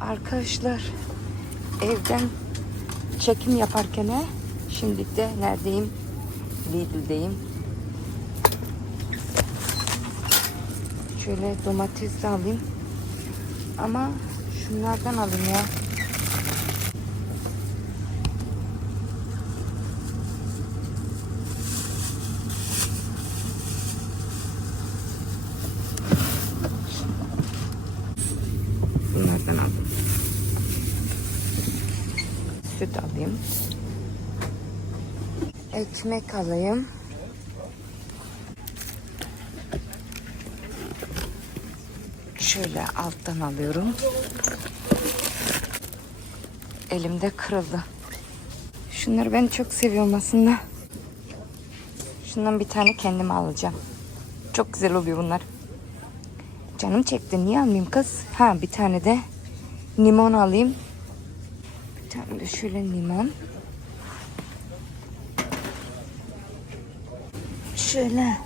Arkadaşlar evden çekim yaparken he, şimdi de neredeyim? Lidl'deyim. Şöyle domates alayım. Ama şunlardan alayım ya. Bunlardan alayım. Süt alayım. Ekmek alayım. Şöyle alttan alıyorum. Elimde kırıldı. Şunları ben çok seviyorum aslında. Şundan bir tane kendime alacağım. Çok güzel oluyor bunlar. Canım çekti. Niye almayayım kız? Ha bir tane de limon alayım. Tane de şöyle limon. Şöyle.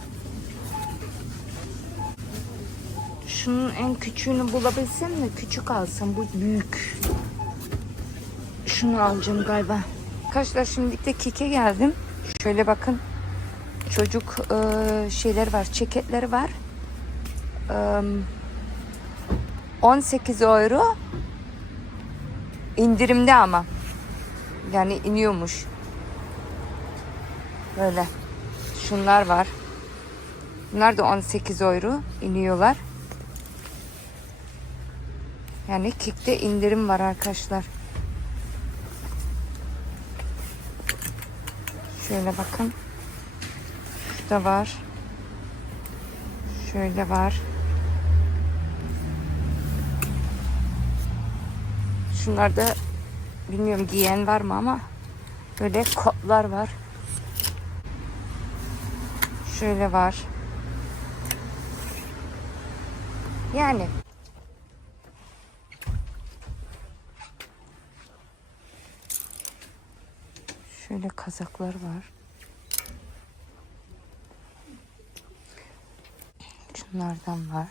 Şunun en küçüğünü bulabilsem de küçük alsam. Bu büyük. Şunu alacağım galiba. Arkadaşlar şimdi de kike geldim. Şöyle bakın. Çocuk e, şeyler var. Ceketleri var. E, 18 euro. İndirimde ama. Yani iniyormuş. Böyle. Şunlar var. Bunlar da 18 euro iniyorlar. Yani Kik'te indirim var arkadaşlar. Şöyle bakın. Şurada var. Şöyle var. Şunlarda bilmiyorum giyen var mı ama böyle kotlar var. Şöyle var. Yani şöyle kazaklar var. Şunlardan var.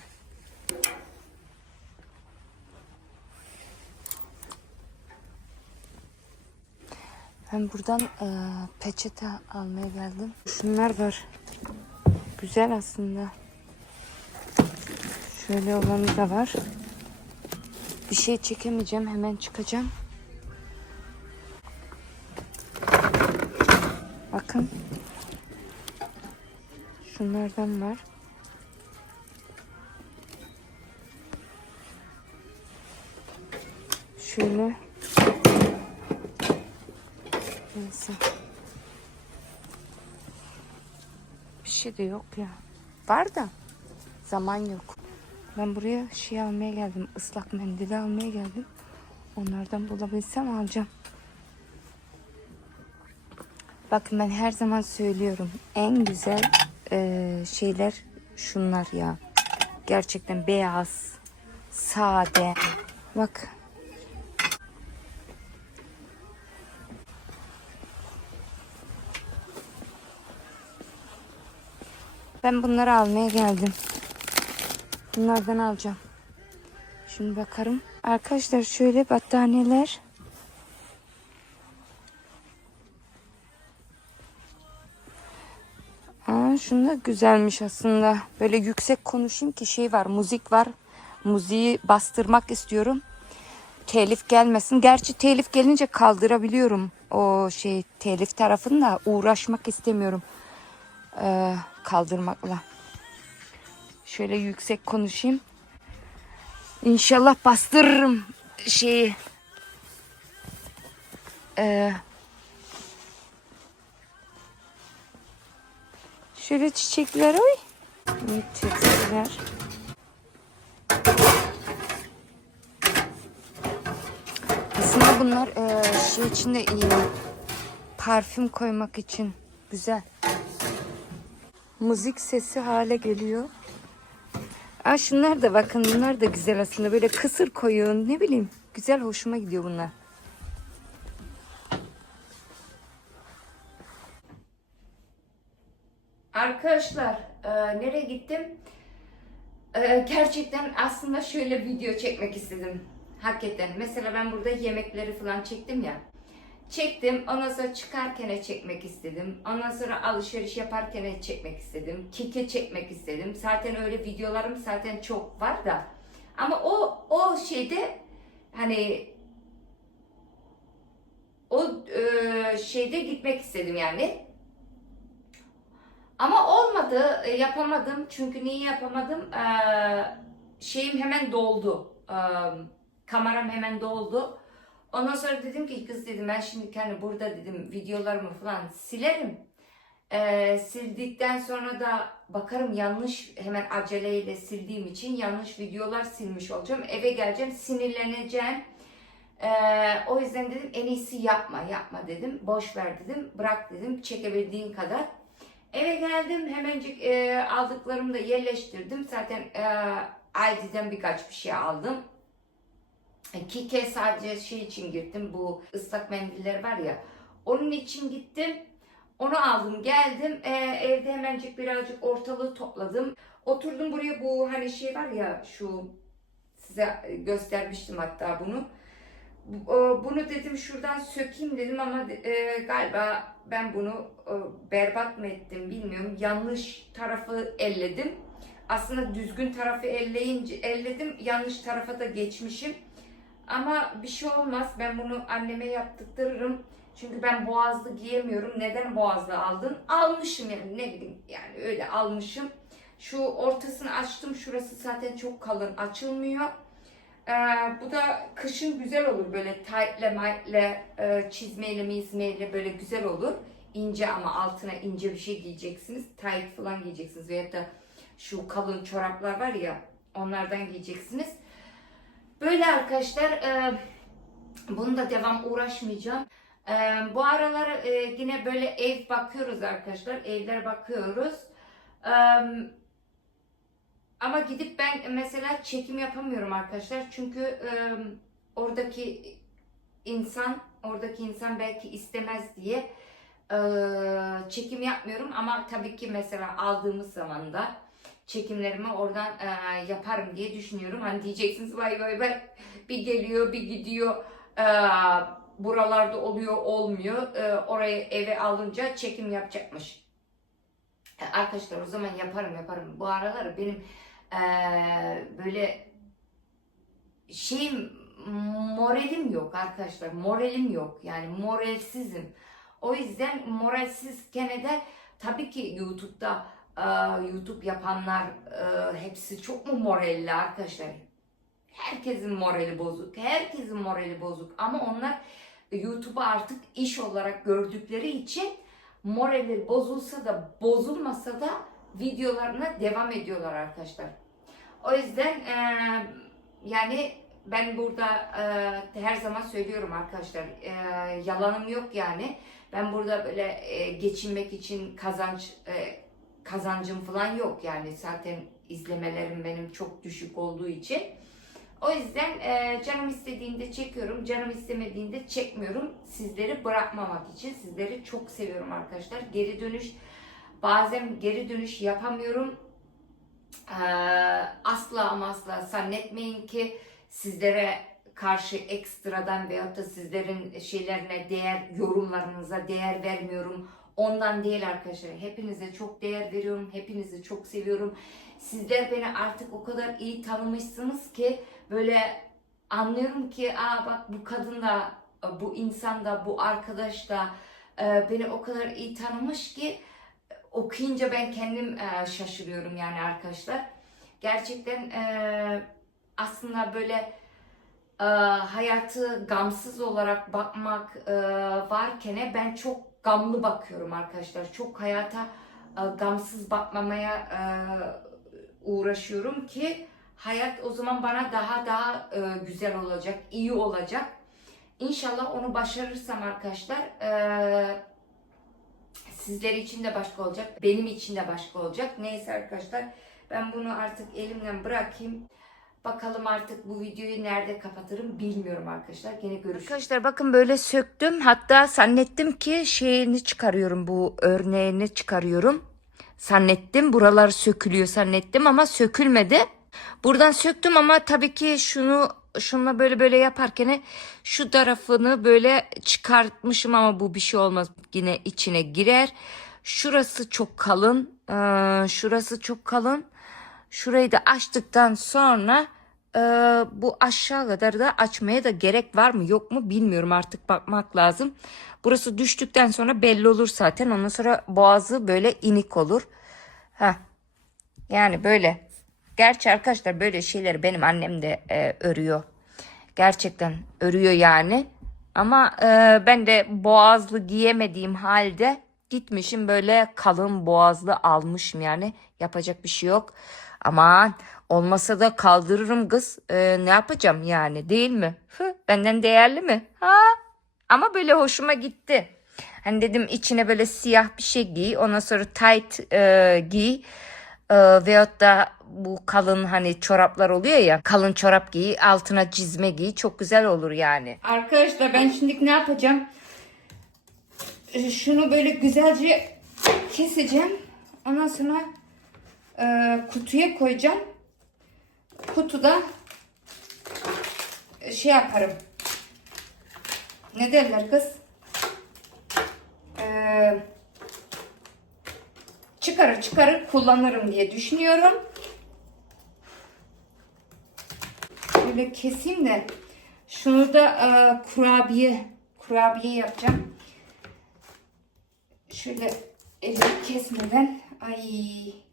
Ben buradan eee, peçete almaya geldim. Şunlar var. Güzel aslında. Şöyle olanı da var. Bir şey çekemeyeceğim. Hemen çıkacağım. Bakın. Şunlardan var. Şöyle. Neyse. Bir şey de yok ya. Var da zaman yok. Ben buraya şey almaya geldim. ıslak mendili almaya geldim. Onlardan bulabilsem alacağım. Bakın ben her zaman söylüyorum. En güzel eee, şeyler şunlar ya. Gerçekten beyaz, sade. Bak. Ben bunları almaya geldim. Bunlardan alacağım. Şimdi bakarım. Arkadaşlar şöyle battaniyeler. Aa, şunu da güzelmiş aslında. Böyle yüksek konuşayım ki şey var, müzik var. Müziği bastırmak istiyorum. Telif gelmesin. Gerçi telif gelince kaldırabiliyorum o şey telif tarafını da uğraşmak istemiyorum. Ee, kaldırmakla. Şöyle yüksek konuşayım. İnşallah bastırırım şeyi. Ee, şöyle çiçekler oy. Evet, çiçekler. Aslında bunlar e, şey için de iyi. Parfüm koymak için güzel. Müzik sesi hale geliyor. Aa, şunlar da bakın bunlar da güzel aslında. Böyle kısır koyun ne bileyim. Güzel hoşuma gidiyor bunlar. Arkadaşlar e, nereye gittim? E, gerçekten aslında şöyle video çekmek istedim. Hakikaten. Mesela ben burada yemekleri falan çektim ya. Çektim. Ondan sonra çıkarken çekmek istedim. Ondan sonra alışveriş yaparken çekmek istedim. Kike çekmek istedim. Zaten öyle videolarım zaten çok var da. Ama o o şeyde hani o e, şeyde gitmek istedim yani. Ama olmadı, e, yapamadım. Çünkü niye yapamadım? E, şeyim hemen doldu. E, kameram hemen doldu. Ondan sonra dedim ki kız dedim ben şimdi kendi burada dedim videolarımı falan silerim. E, sildikten sonra da bakarım yanlış hemen aceleyle sildiğim için yanlış videolar silmiş olacağım. Eve geleceğim sinirleneceğim. Ee, o yüzden dedim en iyisi yapma yapma dedim. Boş ver dedim. Bırak dedim çekebildiğin kadar. Eve geldim hemencik e, aldıklarımı da yerleştirdim. Zaten e, Aldi'den birkaç bir şey aldım. İki kez sadece şey için gittim. Bu ıslak mendiller var ya. Onun için gittim. Onu aldım geldim. E, evde hemencik birazcık ortalığı topladım. Oturdum buraya bu hani şey var ya şu size göstermiştim hatta bunu. Bu- e, Bunu dedim şuradan sökeyim dedim ama e, galiba ben bunu e, berbat mı ettim bilmiyorum. Yanlış tarafı elledim. Aslında düzgün tarafı elleyince elledim. Yanlış tarafa da geçmişim. Ama bir şey olmaz. Ben bunu anneme yaptırırım. Çünkü ben boğazlı giyemiyorum. Neden boğazlı aldın? Almışım yani ne bileyim yani öyle almışım. Şu ortasını açtım. Şurası zaten çok kalın açılmıyor. Ee, bu da kışın güzel olur böyle tight'le might'le e, çizmeyle mizmeyle böyle güzel olur. İnce ama altına ince bir şey giyeceksiniz. Tight falan giyeceksiniz veyahut da şu kalın çoraplar var ya onlardan giyeceksiniz. Böyle arkadaşlar e, bunu da devam uğraşmayacağım. E, bu aralar e, yine böyle ev bakıyoruz arkadaşlar. Evler bakıyoruz. E, ama gidip ben mesela çekim yapamıyorum arkadaşlar. Çünkü e, oradaki insan, oradaki insan belki istemez diye e, çekim yapmıyorum. Ama tabii ki mesela aldığımız zaman da çekimlerimi oradan e, yaparım diye düşünüyorum. Hani diyeceksiniz vay vay vay bir geliyor bir gidiyor e, buralarda oluyor olmuyor. E, orayı eve alınca çekim yapacakmış. E, Arkadaşlar o zaman yaparım yaparım. Bu aralar benim eee, böyle şeyim moralim yok arkadaşlar. Moralim yok. Yani moralsizim. O yüzden moralsizken de tabii ki YouTube'da eee, YouTube yapanlar eee, hepsi çok mu moralli arkadaşlar? Herkesin morali bozuk. Herkesin morali bozuk. Ama onlar YouTube'u artık iş olarak gördükleri için moralleri bozulsa da bozulmasa da videolarına devam ediyorlar arkadaşlar. O yüzden e, yani ben burada e, her zaman söylüyorum arkadaşlar e, yalanım yok yani. Ben burada böyle e, geçinmek için kazanç e, kazancım falan yok yani zaten izlemelerim benim çok düşük olduğu için. O yüzden e, canım istediğinde çekiyorum, canım istemediğinde çekmiyorum. Sizleri bırakmamak için sizleri çok seviyorum arkadaşlar. Geri dönüş bazen geri dönüş yapamıyorum. E, asla ama asla zannetmeyin ki sizlere karşı ekstradan veyahut da sizlerin şeylerine değer, yorumlarınıza değer vermiyorum. Ondan değil arkadaşlar. Hepinize çok değer veriyorum. Hepinizi çok seviyorum. Sizler beni artık o kadar iyi tanımışsınız ki böyle anlıyorum ki aa bak bu kadın da bu insan da bu arkadaş da e, beni o kadar iyi tanımış ki okuyunca ben kendim e, şaşırıyorum yani arkadaşlar. Gerçekten e, aslında böyle e, hayatı gamsız olarak bakmak e, varken ben çok gamlı bakıyorum arkadaşlar. Çok hayata e, gamsız bakmamaya e, uğraşıyorum ki hayat o zaman bana daha daha e, güzel olacak, iyi olacak. İnşallah onu başarırsam arkadaşlar e, sizler için de başka olacak, benim için de başka olacak. Neyse arkadaşlar ben bunu artık elimden bırakayım. Bakalım artık bu videoyu nerede kapatırım bilmiyorum arkadaşlar. Gene görüşürüz. Arkadaşlar bakın böyle söktüm. Hatta zannettim ki şeyini çıkarıyorum bu örneğini çıkarıyorum. Zannettim buralar sökülüyor zannettim ama sökülmedi. Buradan söktüm ama tabii ki şunu şunla böyle böyle yaparken şu tarafını böyle çıkartmışım ama bu bir şey olmaz. Yine içine girer. Şurası çok kalın. Ee, şurası çok kalın. Şurayı da açtıktan sonra e, bu aşağı kadar da açmaya da gerek var mı yok mu bilmiyorum artık bakmak lazım. Burası düştükten sonra belli olur zaten. Ondan sonra boğazı böyle inik olur. Ha. Yani böyle. Gerçi arkadaşlar böyle şeyleri benim annem de e, örüyor. Gerçekten örüyor yani. Ama e, ben de boğazlı giyemediğim halde gitmişim böyle kalın boğazlı almışım yani. Yapacak bir şey yok. Aman olmasa da kaldırırım kız. E, ne yapacağım yani değil mi? Hı, benden değerli mi? Ha? Ama böyle hoşuma gitti. Hani dedim içine böyle siyah bir şey giy. Ondan sonra tight e, giy. E, veyahut da bu kalın hani çoraplar oluyor ya. Kalın çorap giy. Altına cizme giy. Çok güzel olur yani. Arkadaşlar ben şimdi ne yapacağım? E, Şunu böyle güzelce keseceğim. Ondan sonra e, kutuya koyacağım. Kutuda şey yaparım. Ne derler kız? Ee, çıkarır çıkarır kullanırım diye düşünüyorum. Şöyle keseyim de şunu da e, kurabiye kurabiye yapacağım. Şöyle elimi kesmeden ay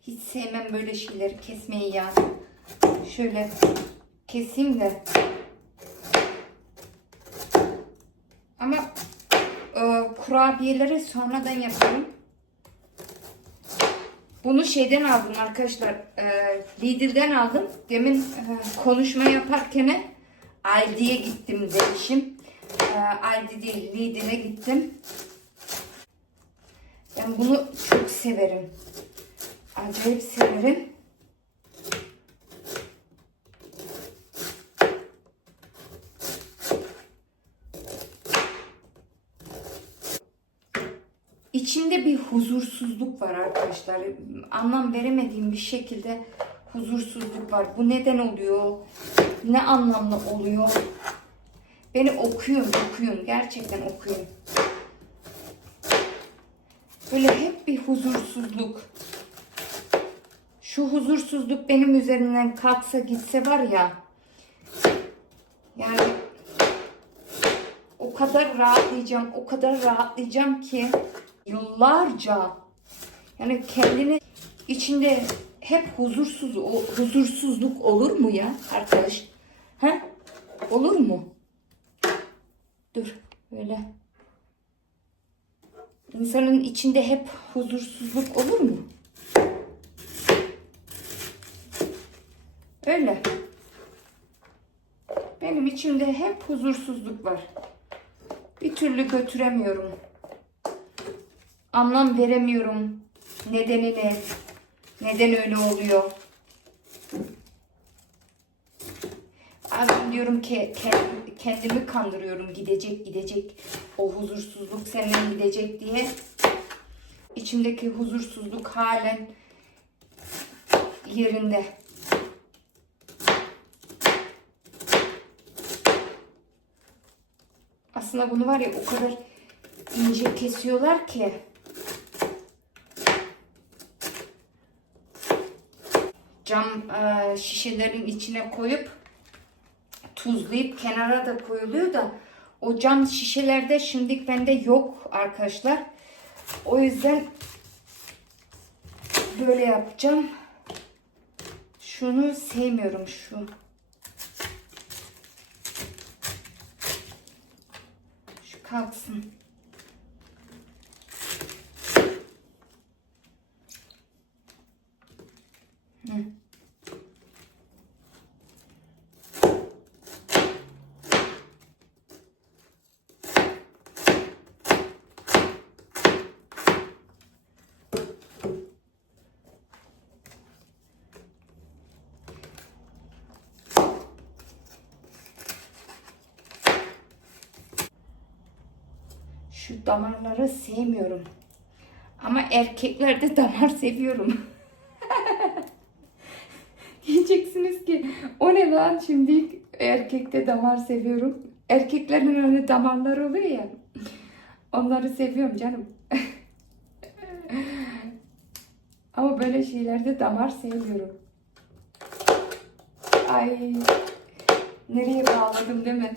hiç sevmem böyle şeyleri kesmeyi ya. Şöyle keseyim de Ama e, kurabiyeleri sonradan yaparım. Bunu şeyden aldım arkadaşlar. E, Lidl'den aldım. Demin e, konuşma yaparken Aldi'ye gittim demişim. E, Aldi değil Lidl'e gittim. Ben bunu çok severim. Acayip severim. İçimde bir huzursuzluk var arkadaşlar. Anlam veremediğim bir şekilde huzursuzluk var. Bu neden oluyor? Ne anlamlı oluyor? Beni okuyun, okuyun. Gerçekten okuyun. Böyle hep bir huzursuzluk. Şu huzursuzluk benim üzerimden kalksa gitse var ya. Yani o kadar rahatlayacağım, o kadar rahatlayacağım ki yıllarca yani kendini içinde hep huzursuz o huzursuzluk olur mu ya arkadaş? He? Olur mu? Dur böyle. İnsanın içinde hep huzursuzluk olur mu? Öyle. Benim içimde hep huzursuzluk var. Bir türlü götüremiyorum. Anlam veremiyorum. Nedenini. Neden öyle oluyor? Bazen diyorum ki ke- kendimi kandırıyorum. Gidecek gidecek. O huzursuzluk senden gidecek diye. İçimdeki huzursuzluk halen yerinde. Aslında bunu var ya o kadar ince kesiyorlar ki. Cam e, şişelerin içine koyup tuzlayıp kenara da koyuluyor da o cam şişelerde şimdilik bende yok arkadaşlar. O yüzden böyle yapacağım. Şunu sevmiyorum şu. Kalksın. Hı. Şu damarları sevmiyorum. Ama erkeklerde damar seviyorum. Diyeceksiniz ki o ne lan şimdi Erkekte damar seviyorum. Erkeklerin öyle damarları oluyor ya. Onları seviyorum canım. Ama böyle şeylerde damar sevmiyorum. Ay. Nereye bağladım değil mi?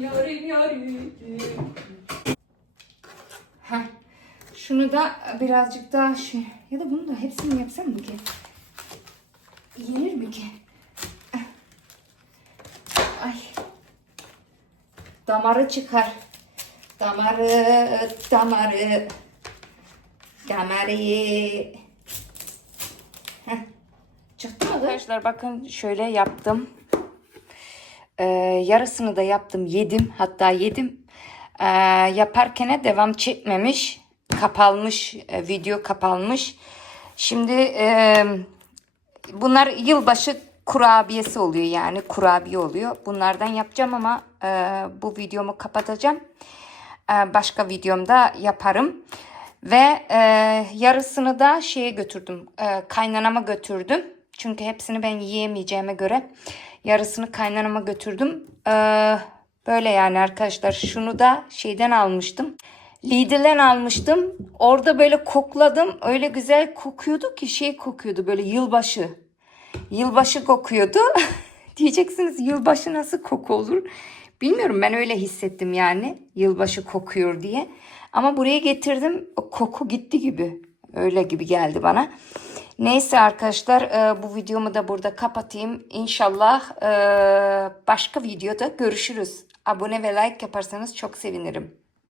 Yarim, yarim, yarim. Heh. Şunu da birazcık daha şey ya da bunu da hepsini yapsam mı ki? Yenir mi ki? Eh. Ay. Damarı çıkar. Damarı, damarı. Damarı. Çıktı mı? Arkadaşlar bakın şöyle yaptım. Ee, yarısını da yaptım. Yedim. Hatta yedim. Ee, yaparken devam çekmemiş. Kapalmış. e, video kapalmış. Şimdi e, bunlar yılbaşı kurabiyesi oluyor yani kurabiye oluyor. Bunlardan yapacağım ama e, bu videomu kapatacağım. E, başka videomda yaparım. Ve e, yarısını da şeye götürdüm. E, kaynanama götürdüm. Çünkü hepsini ben yiyemeyeceğime göre yarısını kaynanama götürdüm. E, böyle yani arkadaşlar. Şunu da şeyden almıştım. Lidl'den almıştım. Orada böyle kokladım. Öyle güzel kokuyordu ki şey kokuyordu böyle yılbaşı. Yılbaşı kokuyordu. Diyeceksiniz yılbaşı nasıl koku olur? Bilmiyorum ben öyle hissettim yani. Yılbaşı kokuyor diye. Ama buraya getirdim o koku gitti gibi. Öyle gibi geldi bana. Neyse arkadaşlar e, bu videomu da burada kapatayım. İnşallah e, başka videoda görüşürüz. Abone ve like yaparsanız çok sevinirim.